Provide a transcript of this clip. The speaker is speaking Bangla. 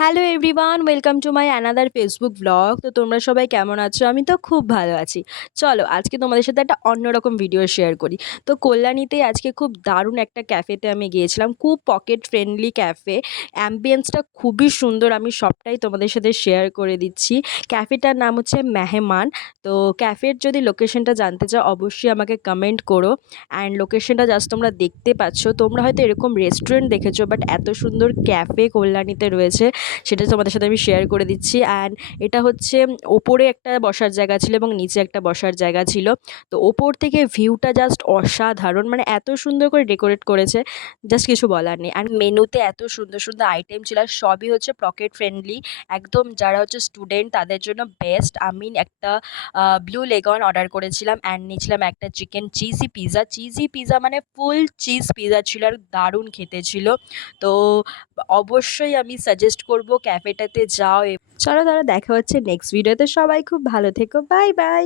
Hello everyone, welcome to my another Facebook blog. তো তোমরা সবাই কেমন আছো? আমি তো খুব ভালো আছি। চলো আজকে তোমাদের সাথে একটা অন্যরকম ভিডিও শেয়ার করি। তো কল্যাণীতে আজকে খুব দারুণ একটা ক্যাফেতে আমি গিয়েছিলাম, খুব পকেট ফ্রেন্ডলি ক্যাফে। অ্যাম্বিয়েন্সটা খুবই সুন্দর, আমি সবটাই তোমাদের সাথে শেয়ার করে দিচ্ছি। ক্যাফেটার নাম হচ্ছে মেহমান। তো ক্যাফের যদি লোকেশনটা জানতে চাও অবশ্যই আমাকে কমেন্ট করো। অ্যান্ড লোকেশনটা জাস্ট তোমরা দেখতে পাচ্ছ। তোমরা হয়তো এরকম রেস্টুরেন্ট দেখেছো, বাট এত সুন্দর ক্যাফে কল্যাণীতে রয়েছে সেটা তোমাদের সাথে আমি শেয়ার করে দিচ্ছি। অ্যান্ড এটা হচ্ছে ওপরে একটা বসার জায়গা ছিল এবং নিচে একটা বসার জায়গা ছিল। তো ওপর থেকে ভিউটা জাস্ট অসাধারণ, মানে এত সুন্দর করে ডেকোরেট করেছে, জাস্ট কিছু বলার নেই। অ্যান্ড মেনুতে এত সুন্দর সুন্দর আইটেম ছিল, আর সবই হচ্ছে পকেট ফ্রেন্ডলি, একদম যারা হচ্ছে স্টুডেন্ট তাদের জন্য বেস্ট। আমি একটা ব্লু লেগন অর্ডার করেছিলাম অ্যান্ড নিয়েছিলাম একটা চিকেন চিজি পিজা, মানে ফুল চিজ পিজা ছিল আর দারুণ খেতে ছিল। তো অবশ্যই আমি সাজেস্ট করব ক্যাফেটাতে যাও। চলো তাহলে দেখা হচ্ছে নেক্সট ভিডিওতে। সবাই খুব ভালো থেকো, বাই বাই।